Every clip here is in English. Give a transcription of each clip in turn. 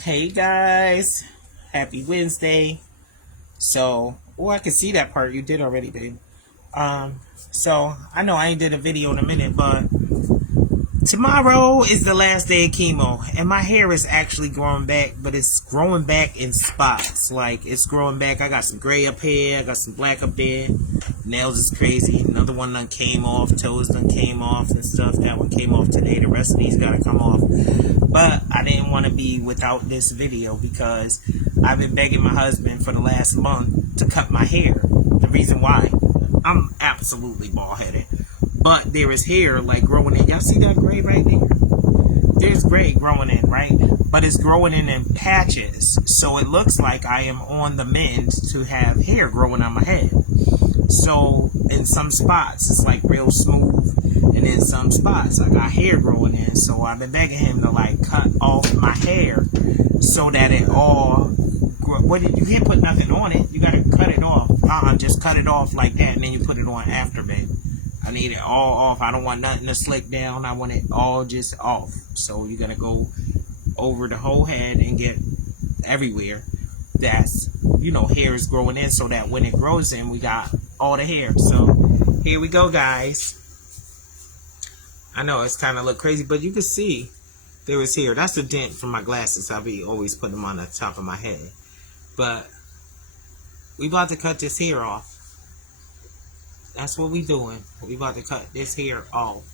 Hey guys, happy Wednesday. Oh, I can see that part you did already, babe. So I know I ain't did a video in a minute, but tomorrow is the last day of chemo, and my hair is actually growing back, but it's growing back in spots. Like it's growing back. I got some gray up here, I got some black up there. Nails is crazy. Another one done came off. Toes done came off and stuff. That one came off today. The rest of these gotta come off. But I didn't want to be without this video because I've been begging my husband for the last month to cut my hair. The reason why, I'm absolutely bald headed, but there is hair like growing in. Y'all see that gray right there? There's gray growing in, right? But it's growing in patches, so it looks like I am on the mend to have hair growing on my head. So in some spots it's like real smooth, and in some spots I got hair growing in. So I've been begging him to like cut off my hair so that it all you can't put nothing on it. You gotta cut it off. Just cut it off like that, and then you put it on after, babe. I need it all off. I don't want nothing to slick down. I want it all just off. So you're gonna go over the whole head and get everywhere that's hair is growing in, so that when it grows in, we got all the hair. So here we go, guys. I know it's kind of look crazy, but you can see there is hair. That's a dent from my glasses. I'll be always putting them on the top of my head. But we about to cut this hair off. That's what we doing. We about to cut this hair off.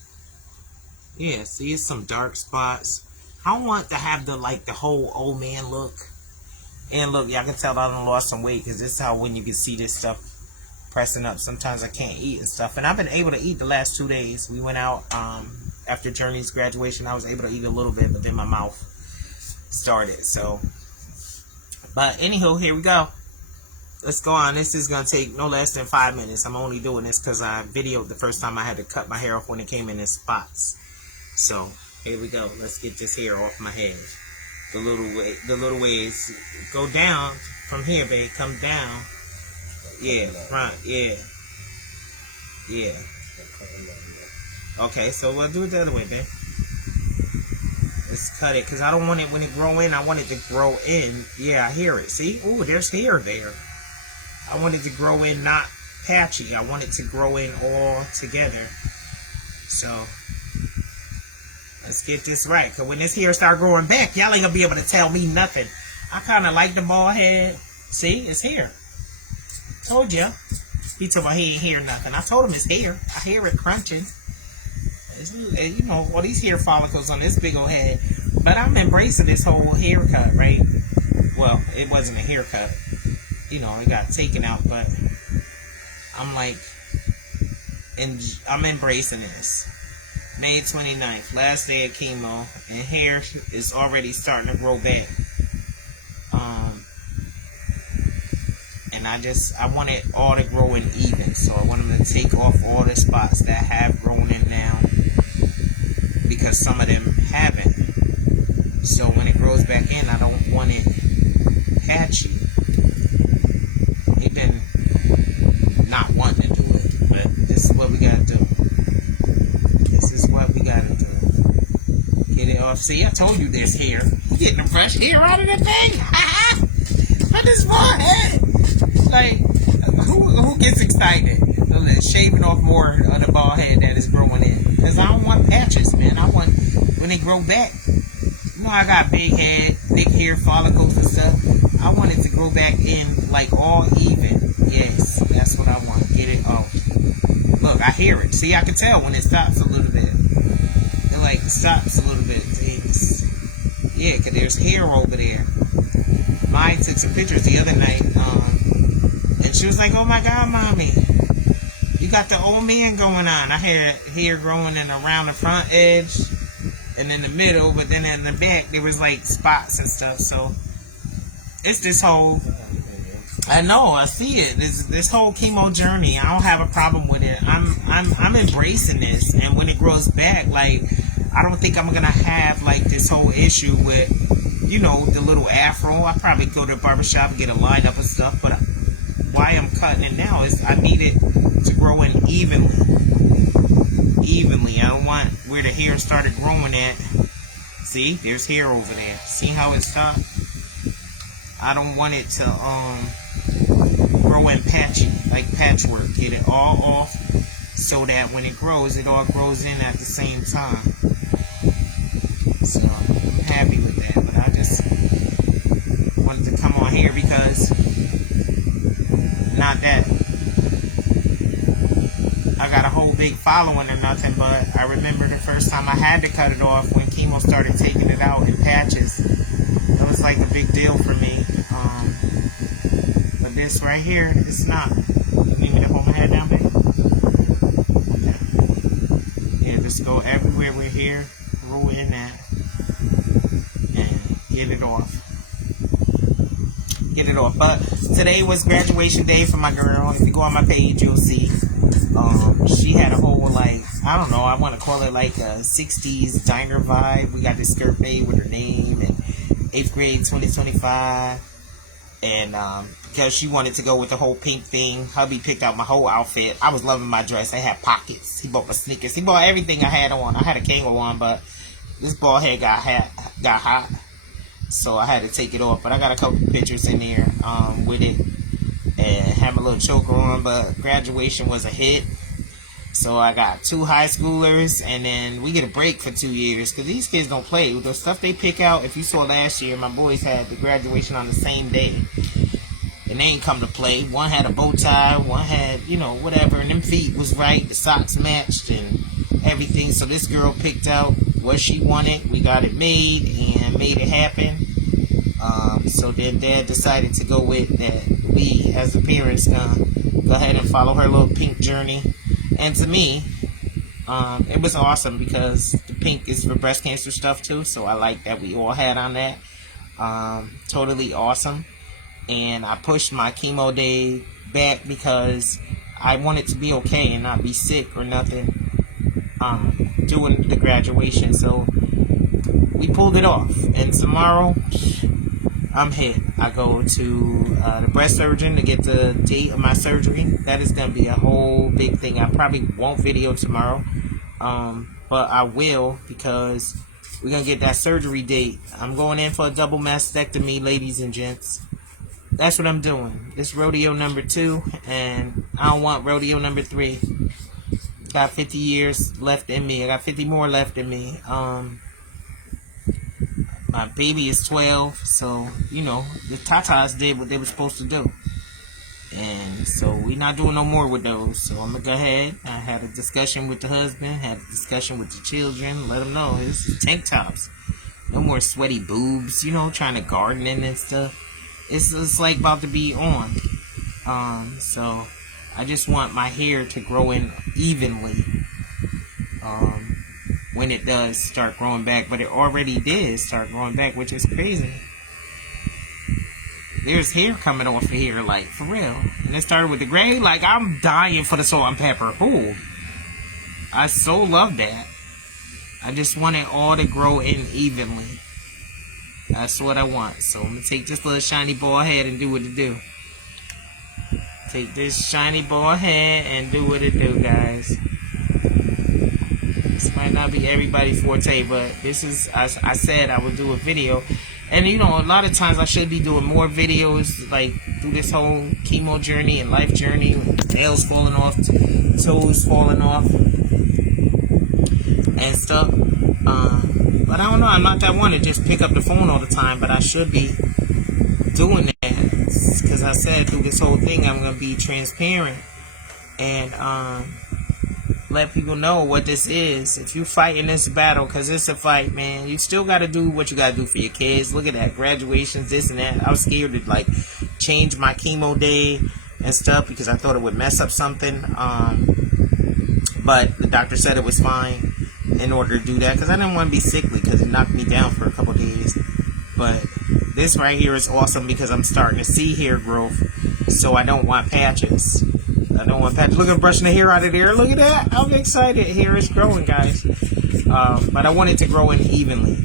Yeah, see, it's some dark spots. I don't want to have the whole old man look. And look, y'all can tell I done lost some weight, because this is how when you can see this stuff pressing up. Sometimes I can't eat and stuff. And I've been able to eat the last 2 days. We went out after Journey's graduation. I was able to eat a little bit, but then my mouth started. So, but anywho, here we go. Let's go on. This is going to take no less than 5 minutes. I'm only doing this because I videoed the first time I had to cut my hair off when it came in spots. So, here we go. Let's get this hair off my head. The little ways. Go down from here, babe. Come down. Yeah, front. Yeah. Yeah. Okay, so we'll do it the other way, babe. Let's cut it, because I don't want it when it grow in. I want it to grow in. Yeah, I hear it. See? Ooh, there's hair there. I want it to grow in, not patchy. I want it to grow in all together. So, let's get this right. Because when this hair start growing back, y'all ain't going to be able to tell me nothing. I kind of like the bald head. See? It's hair. Told ya. He told me he ain't hear nothing. I told him it's hair. I hear it crunching. It's, all these hair follicles on this big old head. But I'm embracing this whole haircut, right? Well, it wasn't a haircut. It got taken out, but I'm like, and I'm embracing this. May 29th, last day of chemo, and hair is already starting to grow back. And I want it all to grow in even, so I want them to take off all the spots that have grown in now, because some of them haven't. So when it grows back in, I don't want it patchy. He been not wanting to do it, but this is what we gotta do. This is what we gotta do. Get it off. See, I told you there's hair. You getting the fresh hair out of the thing? But this bald head. Like, who gets excited? Shaving off more of the bald head that is growing in. Because I don't want patches, man. I want when they grow back. I got big head, big hair follicles and stuff. I want it to grow back in like all even. Yes, that's what I want. Get it off. Look, I hear it. See, I can tell when it stops a little bit. It like stops a little bit. Yeah, because there's hair over there. Mine took some pictures the other night. And she was like, oh my God, mommy, you got the old man going on. I had hair growing in around the front edge and in the middle, but then in the back there was like spots and stuff. So it's this whole, I know, I see it. This whole chemo journey, I don't have a problem with it. I'm embracing this, and when it grows back, like, I don't think I'm gonna have like this whole issue with, the little afro. I probably go to the barbershop and get a lineup of stuff, but why I'm cutting it now is I need it to grow in evenly. I don't want where the hair started growing at See, there's hair over there. See how it's stopped? I don't want it to grow in patchy, like patchwork. Get it all off so that when it grows, it all grows in at the same time. So I'm happy with that, but I just wanted to come on here because not that I got a whole big following or nothing, but I remember the first time I had to cut it off when chemo started taking it out in patches. It was like a big deal for me. But this right here, it's not. You need me to hold my head down, babe? Okay. Yeah, just go everywhere with hair, roll in that, and get it off. Get it off. But today was graduation day for my girl. If you go on my page, you'll see. She had a whole, like, I don't know, I want to call it like a 60s diner vibe. We got this skirt made with her name and 8th grade 2025. And because she wanted to go with the whole pink thing, hubby picked out my whole outfit. I was loving my dress. I had pockets. He bought my sneakers. He bought everything I had on. I had a Kangol on, but this bald head got hot. So I had to take it off. But I got a couple pictures in there with it. And have a little choker on, but graduation was a hit. So I got 2 high schoolers, and then we get a break for 2 years because these kids don't play. The stuff they pick out, if you saw last year, my boys had the graduation on the same day, and they ain't come to play. One had a bow tie, one had, you know, whatever, and them feet was right, the socks matched and everything. So this girl picked out what she wanted. We got it made and made it happen. So then Dad decided to go with that. We, as the parents, gonna go ahead and follow her little pink journey. And to me, it was awesome because the pink is for breast cancer stuff too. So I like that we all had on that. Totally awesome. And I pushed my chemo day back because I wanted to be okay and not be sick or nothing doing the graduation. So we pulled it off. And tomorrow, I'm hit. I go to the breast surgeon to get the date of my surgery. That is going to be a whole big thing. I probably won't video tomorrow, but I will because we're going to get that surgery date. I'm going in for a double mastectomy, ladies and gents. That's what I'm doing. This rodeo number 2, and I don't want rodeo number 3. Got 50 years left in me. I got 50 more left in me. My baby is 12, so, you know, the Tatas did what they were supposed to do. And so we're not doing no more with those. So I'm going to go ahead. I had a discussion with the husband, had a discussion with the children, let them know this is tank tops. No more sweaty boobs, you know, trying to garden and stuff. It's like about to be on. So I just want my hair to grow in evenly. When it does start growing back, but it already did start growing back, which is crazy. There's hair coming off of here, like, for real. And it started with the gray, like, I'm dying for the salt and pepper. Ooh. I so love that. I just want it all to grow in evenly. That's what I want. So I'm going to take this little shiny bald head and do what it do. Take this shiny bald head and do what it do, guys. This might not be everybody's forte, but this is, I said I would do a video. And, you know, a lot of times I should be doing more videos, like, through this whole chemo journey and life journey. Nails falling off, toes falling off, and stuff. But I don't know, I'm not that one to just pick up the phone all the time, but I should be doing that. Because I said through this whole thing, I'm going to be transparent. And, let people know what this is. If you fighting this battle, because it's a fight, man, you still got to do what you got to do for your kids. Look at that, graduations, this and that. I was scared to, like, change my chemo day and stuff because I thought it would mess up something. But the doctor said it was fine in order to do that because I didn't want to be sickly because it knocked me down for a couple days. But this right here is awesome because I'm starting to see hair growth, so I don't want patches. I don't want patches. Look at brushing the hair out of there. Look at that. I'm excited. Hair is growing, guys. But I want it to grow in evenly.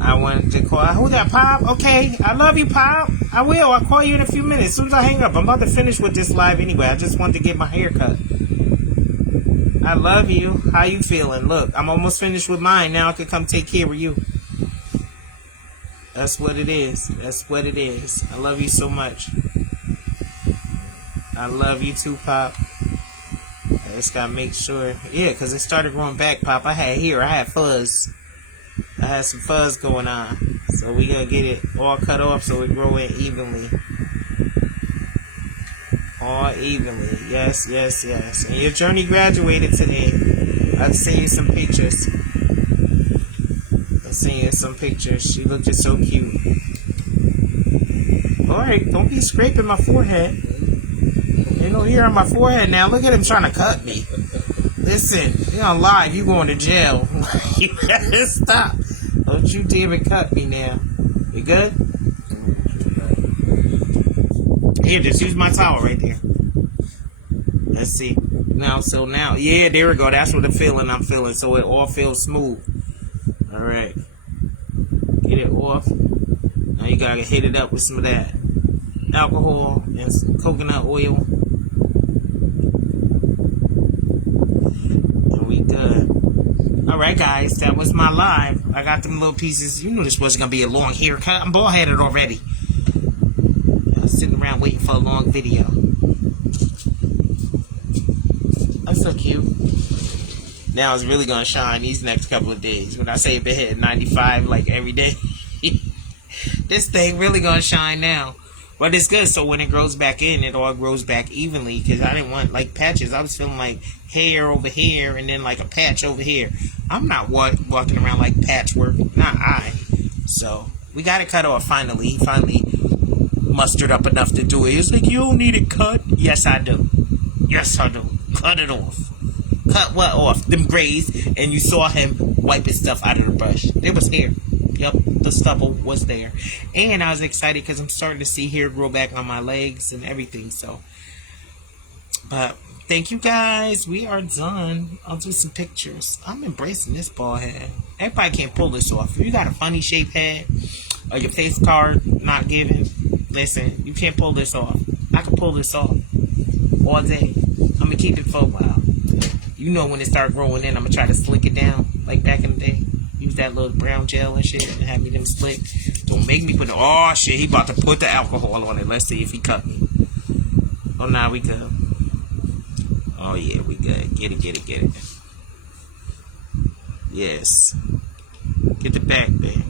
I wanted to call. Who that, Pop? Okay. I love you, Pop. I will. I'll call you in a few minutes. As soon as I hang up. I'm about to finish with this live anyway. I just wanted to get my hair cut. I love you. How you feeling? Look, I'm almost finished with mine. Now I can come take care of you. That's what it is. That's what it is. I love you so much. I love you too, Pop. I just gotta make sure. Yeah, because it started growing back, Pop. I had fuzz. I had some fuzz going on. So we gotta get it all cut off so it grow in evenly. All evenly. Yes, yes, yes. And your journey graduated today. I've seen you some pictures. I've seen you some pictures. She looked just so cute. Alright, don't be scraping my forehead. Ain't no hair on my forehead now. Look at him trying to cut me. Listen, you're on live. You going to jail. You gotta stop. Don't you even cut me now. You good? Here, just use my towel right there. Let's see. Now, yeah, there we go. That's what the feeling I'm feeling. So it all feels smooth. Alright. Get it off. Now you gotta hit it up with some of that alcohol and some coconut oil. And we good. Alright, guys. That was my live. I got them little pieces. You knew this wasn't gonna be a long haircut. I'm bald-headed already. I was sitting around waiting for a long video. That's so cute. Now it's really gonna shine these next couple of days. When I say it been hitting 95 like every day, this thing really gonna shine now. But it's good. So when it grows back in, it all grows back evenly. Because I didn't want like patches. I was feeling like hair over here and then like a patch over here. I'm not walking around like patchwork. Not I. So we got it cut off finally. He finally mustered up enough to do it. He's like, you don't need it cut. Yes, I do. Yes, I do. Cut it off. Cut what off? Them grays. And you saw him wiping stuff out of the brush. There was hair. Yep, the stubble was there. And I was excited because I'm starting to see hair grow back on my legs and everything. So, but thank you guys. We are done. I'll do some pictures. I'm embracing this bald head. Everybody can't pull this off. If you got a funny shaped head or your face card not giving, listen, you can't pull this off. I can pull this off all day. I'm going to keep it for a while. You know when it start growing in, I'm going to try to slick it down like back in the day. Use that little brown gel and shit and have me them slick. Don't make me put the... Oh, shit. He about to put the alcohol on it. Let's see if he cut me. Oh, nah, we good. Oh, yeah, we good. Get it, get it, get it. Yes. Get the back, man.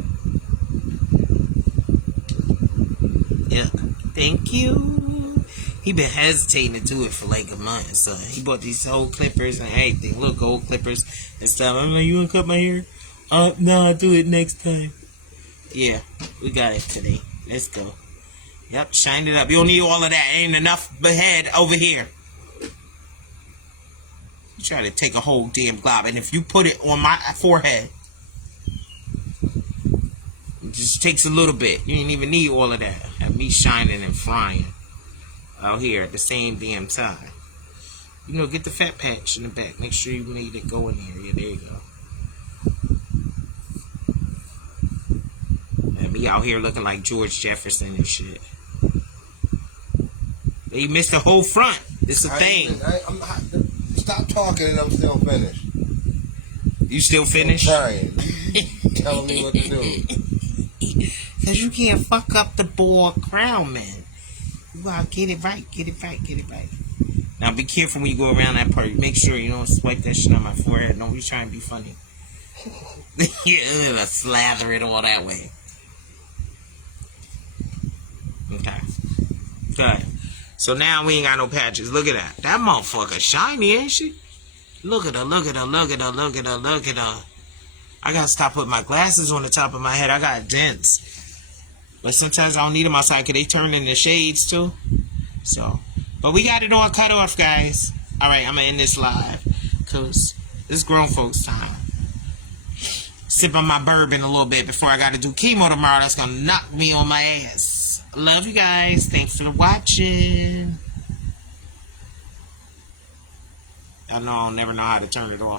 Yeah. Thank you. He been hesitating to do it for like a month. So he bought these whole clippers and everything. Little gold clippers and stuff. I'm like, you want to cut my hair? No, I'll do it next time. Yeah, we got it today. Let's go. Yep, shine it up. You don't need all of that. Ain't enough head over here. You try to take a whole damn glob, and if you put it on my forehead, it just takes a little bit. You didn't even need all of that. Have me shining and frying out here at the same damn time. You know, get the fat patch in the back. Make sure you made it go in here. Yeah, there you go. Me out here looking like George Jefferson and shit. They missed the whole front. This is a thing. Stop talking and I'm still finished. You still finished? I'm trying. Tell me what to do. Because you can't fuck up the bald crown, man. You gotta get it right, get it right, get it right. Now be careful when you go around that part. Make sure you don't swipe that shit on my forehead. Don't be trying to be funny. Yeah, slather it all that way. Okay. Good. So now we ain't got no patches. Look at that. That motherfucker shiny, ain't she? Look at her, look at her, look at her, look at her, look at her. I gotta stop putting my glasses on the top of my head. I got dents. But sometimes I don't need them outside because they turn into shades too. So, but we got it all cut off, guys. Alright, I'm gonna end this live. Because it's grown folks time. Sip on my bourbon a little bit before I gotta do chemo tomorrow. That's gonna knock me on my ass. Love you guys. Thanks for watching. I know I'll never know how to turn it off.